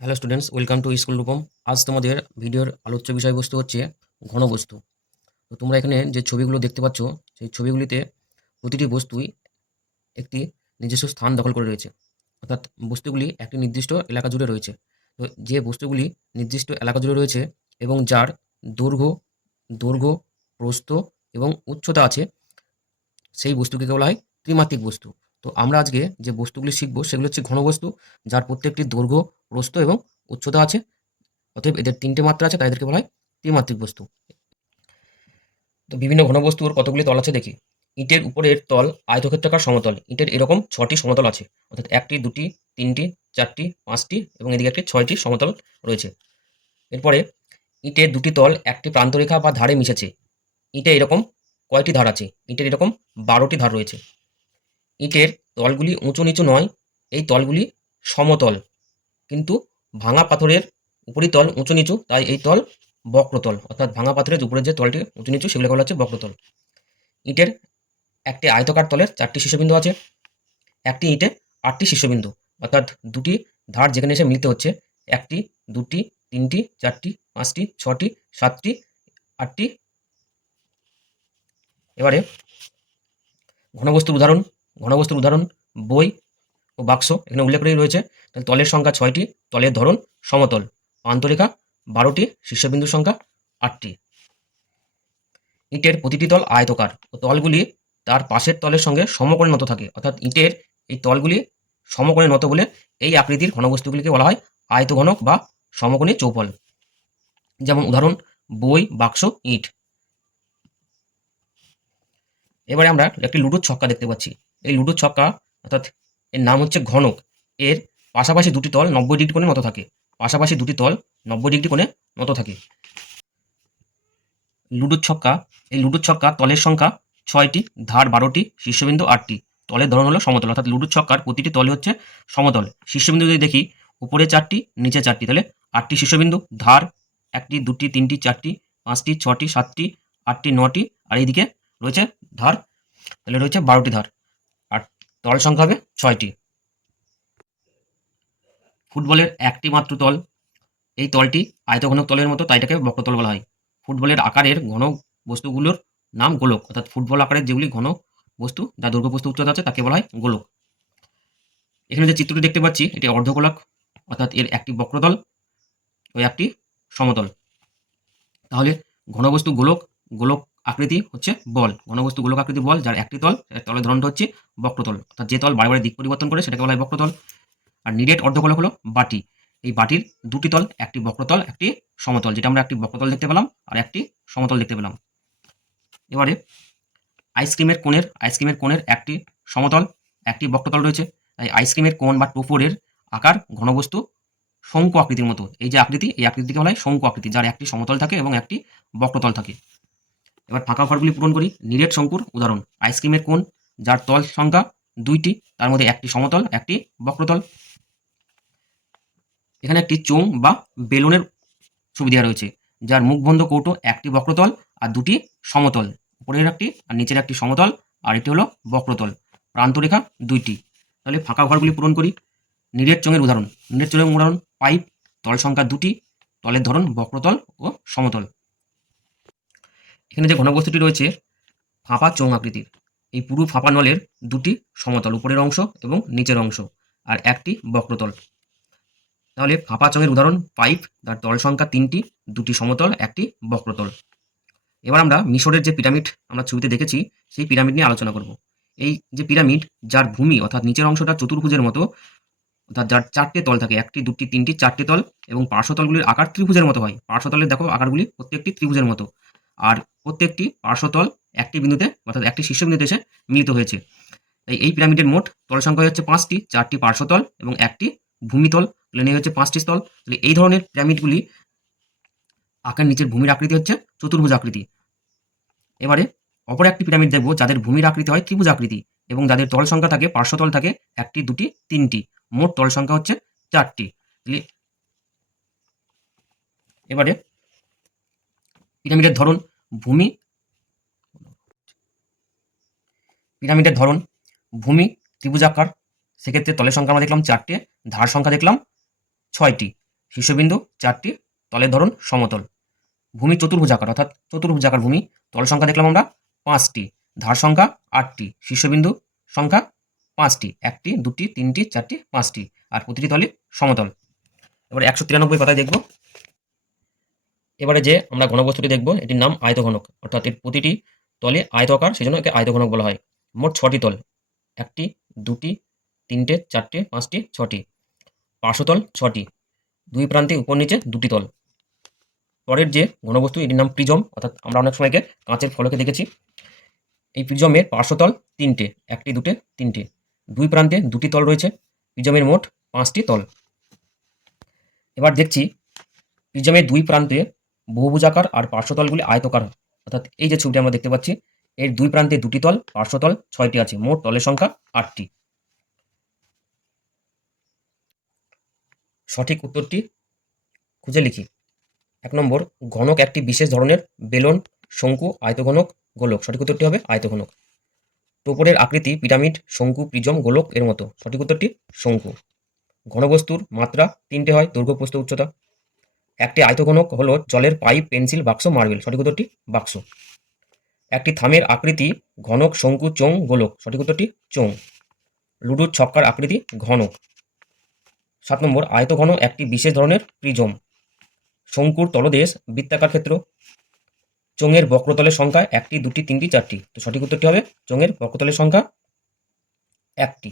Hello students welcome to school Rupam আজ তোমাদের ভিডিওর আলোচ্য বিষয়বস্তু হচ্ছে ঘনবস্তু। তো তোমরা এখানে যে ছবিগুলো দেখতে পাচ্ছ, সেই ছবিগুলিতে প্রতিটি বস্তুই একটি নিজস্ব স্থান দখল করে রয়েছে। অর্থাৎ বস্তুগুলি একটি নির্দিষ্ট এলাকা জুড়ে রয়েছে। তো যে বস্তুগুলি নির্দিষ্ট এলাকা জুড়ে রয়েছে এবং যার দৈর্ঘ্য দৈর্ঘ্য, প্রস্থ এবং উচ্চতা আছে, সেই বস্তুকে বলা হয় ত্রিমাত্রিক বস্তু। তো আমরা আজকে যে বস্তুগুলি শিখব সেগুলো হচ্ছে ঘনবস্তু যার প্রত্যেকটি দৈর্ঘ্য, প্রস্থ এবং উচ্চতা আছে। অতএব এদের তিনটে মাত্রা আছে, তাই এদেরকে বলা হয় ত্রিমাত্রিক বস্তু। তো বিভিন্ন ঘনবস্তুর কতগুলি তল আছে দেখি। ইটের উপরের তল আয়তক্ষেত্রাকার সমতল। ইটের এরকম ছটি সমতল আছে, অর্থাৎ একটি, দুটি, তিনটি, চারটি, পাঁচটি এবং এদিকে একটি ছয়টি সমতল রয়েছে। এরপরে ইটের দুটি তল একটি প্রান্তরেখা বা ধারে মিশেছে। ইটে এরকম কয়টি ধার আছে? ইটের এরকম বারোটি ধার রয়েছে। ইটের তলগুলি উঁচু নিচু নয়, এই তলগুলি সমতল। কিন্তু ভাঙা পাথরের উপরিতল উঁচু নিচু, তাই এই তল বক্রতল। অর্থাৎ ভাঙা পাথরের উপরে যে তলটি উঁচু নিচু সেগুলো বলা হচ্ছে বক্রতল। ইটের একটি আয়তকার তলের চারটি শীর্ষবিন্দু আছে। একটি ইটে আটটি শীর্ষবিন্দু, অর্থাৎ দুটি ধার যেখানে এসে মিলিত হচ্ছে, একটি, দুটি, তিনটি, চারটি, পাঁচটি, ছটি, সাতটি, আটটি। এবারে ঘনবস্তুর উদাহরণ। ঘনবস্তুর উদাহরণ, বই ও বাক্স এখানে উল্লেখ করেই রয়েছে। তাহলে তলের সংখ্যা ছয়টি, তলের ধরন সমতল। আন্তরিকা বারোটি, শীর্ষবিন্দুর সংখ্যা আটটি। ইটের প্রতিটি তল আয়তকার। ও তলগুলি তার পাশের তলের সঙ্গে সমকোণে নত থাকে। অর্থাৎ ইটের এই তলগুলি সমকোণে নত বলে এই আকৃতির ঘনবস্তুগুলিকে বলা হয় আয়তঘনক বা সমকোণী চৌপল যেমন উদাহরণ, বই, বাক্স, ইট। এবারে আমরা একটি লুডোর ছক্কা দেখতে পাচ্ছি। এই লুডোর ছক্কা অর্থাৎ এর নাম হচ্ছে ঘনক। এর পাশাপাশি দুটি তল নব্বই ডিগ্রি কোণে নত থাকে। পাশাপাশি দুটি তল নব্বই ডিগ্রি কোণে নত থাকে। লুডোর ছক্কা, এই লুডোর ছক্কা তলের সংখ্যা ছয়টি, ধার বারোটি, শীর্ষবিন্দু আটটি। তলের ধরন হলো সমতল, অর্থাৎ লুডোর ছক্কার প্রতিটি তলে হচ্ছে সমতল। শীর্ষবিন্দু যদি দেখি, উপরে চারটি, নিচে চারটি, তাহলে আটটি শীর্ষবিন্দু, ধার একটি, দুটি, তিনটি, চারটি, পাঁচটি, ছটি, সাতটি, আটটি, নটি, আর এইদিকে রয়েছে ধার, তাহলে রয়েছে বারোটি ধর, আর তল সংখ্যা হবে ছয়টি। ফুটবলের একটি মাত্র তল, এই তলটি আয়তঘনক তলের মতো, তাই এটাকে বক্রতল বলা হয়। ফুটবলের আকারের ঘন বস্তুগুলোর নাম গোলক, অর্থাৎ ফুটবল আকারের যেগুলি ঘন বস্তু, যা বস্তু উচ্চতা আছে, তাকে বলা হয় গোলক। এখানে যে চিত্রটি দেখতে পাচ্ছি, এটি অর্ধগোলক, অর্থাৎ এর একটি বক্রতল ও একটি সমতল। তাহলে ঘনবস্তু গোলক গোলক আকৃতি হচ্ছে বল ঘনবস্তু গোলক আকৃতি বল, যার একটি তল তলের ধরনটা হচ্ছে বক্রতল। অর্থাৎ যে তল বারে দিক পরিবর্তন করে সেটাকে বলা হয় বক্রতল। আর নিরেট অর্ধগোলক হলো বাটি। এই বাটির দুটি তল, একটি বক্রতল, একটি সমতল, যেটা আমরা একটি বক্রতল দেখতে পেলাম আর একটি সমতল দেখতে পেলাম। এবারে আইসক্রিমের কোণের আইসক্রিমের কোণের একটি সমতল, একটি বক্রতল রয়েছে। তাই আইসক্রিমের কোণ বা টোপরের আকার ঘনবস্তু শঙ্কু আকৃতির মতো। এই যে আকৃতি, এই আকৃতিকে বলা হয় শঙ্কু আকৃতি, যার একটি সমতল থাকে এবং একটি বক্রতল থাকে। এবার ফাঁকা ঘরগুলি পূরণ করি। নিরেট শঙ্কুর উদাহরণ। আইসক্রিমের কোন যার তল সংখ্যা দুইটি, তার মধ্যে একটি সমতল, একটি বক্রতল। এখানে একটি চোং বা বেলুনের ছবি দেওয়া রয়েছে, যার মুখবন্ধ কৌটো, একটি বক্রতল আর দুটি সমতল। উপরের একটি আর নিচের একটি সমতল, আর এটি হলো বক্রতল। প্রান্তরেখা দুইটি। তাহলে ফাঁকা ঘরগুলি পূরণ করি। নিরেট চোঙের উদাহরণ। নিরেট চোঙের উদাহরণ, পাইপ, তল সংখ্যা দুটি, তলের ধরন বক্রতল ও সমতল। এখানে যে ঘনবস্তুটি রয়েছে, ফাঁপা চোঙ আকৃতির। এই পুরো ফাঁপা নলের দুটি সমতল, উপরের অংশ এবং নিচের অংশ, আর একটি বক্রতল। তাহলে ফাঁপা চোঙের উদাহরণ পাইপ, তার তল সংখ্যা তিনটি, দুটি সমতল, একটি বক্রতল। এবার আমরা মিশরের যে পিরামিড আমরা ছবিতে দেখেছি, সেই পিরামিড নিয়ে আলোচনা করব। এই যে পিরামিড, যার ভূমি অর্থাৎ নিচের অংশটা চতুর্ভুজের মতো, অর্থাৎ যার চারটে তল থাকে, একটি, দুটি, তিনটি, চারটে তল এবং পার্শ্বতলগুলির আকার ত্রিভুজের মতো হয়। পার্শ্বতলের, দেখো, আকারগুলি প্রত্যেকটি ত্রিভুজের মতো। আর প্রত্যেকটি পার্শ্বতল একটি বিন্দুতে অর্থাৎ একটি শীর্ষবিন্দুতে এসে মিলিত হয়েছে। তাই এই পিরামিডের মোট তল সংখ্যা হচ্ছে পাঁচটি, চারটি পার্শ্বতল এবং একটি ভূমিতল। নেই হচ্ছে পাঁচটি স্থল। তাহলে এই ধরনের পিরামিডগুলি আকার নিচের ভূমির আকৃতি হচ্ছে চতুর্ভুজ আকৃতি। এবারে অপর একটি পিরামিড দেখব, যাদের ভূমির আকৃতি হয় ত্রিভুজ আকৃতি এবং যাদের তল সংখ্যা থাকে, পার্শ্বতল থাকে একটি, দুটি, তিনটি। মোট তল সংখ্যা হচ্ছে চারটি। এবারে পিরামিডের ধরন ভূমি। পিরামিডের ধরন, ভূমি, ত্রিভুজাকার। সেক্ষেত্রে তলের সংখ্যা আমরা দেখলাম চারটে, ধার সংখ্যা দেখলাম ছয়টি। শীর্ষবিন্দু চারটি, তলের ধরন সমতল। ভূমি চতুর্ভুজাকার, অর্থাৎ চতুর্ভুজাকার ভূমি। তল সংখ্যা দেখলাম আমরা পাঁচটি, ধার সংখ্যা আটটি, শীর্ষবিন্দু সংখ্যা পাঁচটি, একটি, দুটি, তিনটি, চারটি, পাঁচটি, আর প্রতিটি তলে সমতল। এবারে একশো তিরানব্বই পাতায় দেখব। এবারে যে আমরা ঘনবস্তুটি দেখব, এটির নাম আয়তঘনক। অর্থাৎ এর প্রতিটি তলে আয়তাকার সেজন্য একে আয়তঘনক বলা হয়। মোট ছটি তল, একটি, দুটি, তিনটে, চারটে, পাঁচটি, ছটি। পার্শ্বতল ছটি, দুই প্রান্তে উপর নিচে দুটি তল। পরের যে ঘনবস্তু, এটির নাম প্রিজম, অর্থাৎ আমরা অনেক সময়কে কাঁচের ফলকে দেখেছি। এই প্রিজমের পার্শ্বতল তিনটে, একটি, দুটে, তিনটে। দুই প্রান্তে দুটি তল রয়েছে, প্রিজমের মোট পাঁচটি তল। এবার দেখছি, প্রিজমের দুই প্রান্তে বহুভুজাকার আর পার্শ্বতলগুলি আয়তকার অর্থাৎ এই যে ছবিটি আমরা দেখতে পাচ্ছি, এর দুই প্রান্তে দুটি তল, পার্শ্বতল ছয়টি আছে, মোট তলের সংখ্যা আটটি। সঠিক উত্তরটি খুঁজে লিখি। এক নম্বর, ঘনক একটি বিশেষ ধরনের বেলন, শঙ্কু, আয়তঘনক, গোলক। সঠিক উত্তরটি হবে আয়তঘনক। টোপরের আকৃতি পিরামিড, শঙ্কু, প্রিজম, গোলক এর মতো। সঠিক উত্তরটি শঙ্কু। ঘনবস্তুর মাত্রা তিনটে হয়, দৈর্ঘ্য, প্রস্থ, উচ্চতা। একটি আয়তঘনক হলো জলের পাইপ, পেন্সিল, বাক্স, মার্বেল। সঠিক উত্তরটি, বাক্স। একটি থামের আকৃতি ঘনক, শঙ্কু চোং গোলক। সঠিক উত্তরটি চোং লুডুর ছক্কার আকৃতি ঘনক। সাত নম্বর আয়তঘন একটি বিশেষ ধরনের প্রিজম। শঙ্কুর তলদেশ বৃত্তাকার ক্ষেত্র। চোঙের বক্রতলের সংখ্যা একটি, দুটি, তিনটি, চারটি। তো সঠিক উত্তরটি হবে চোঙের বক্রতলের সংখ্যা একটি।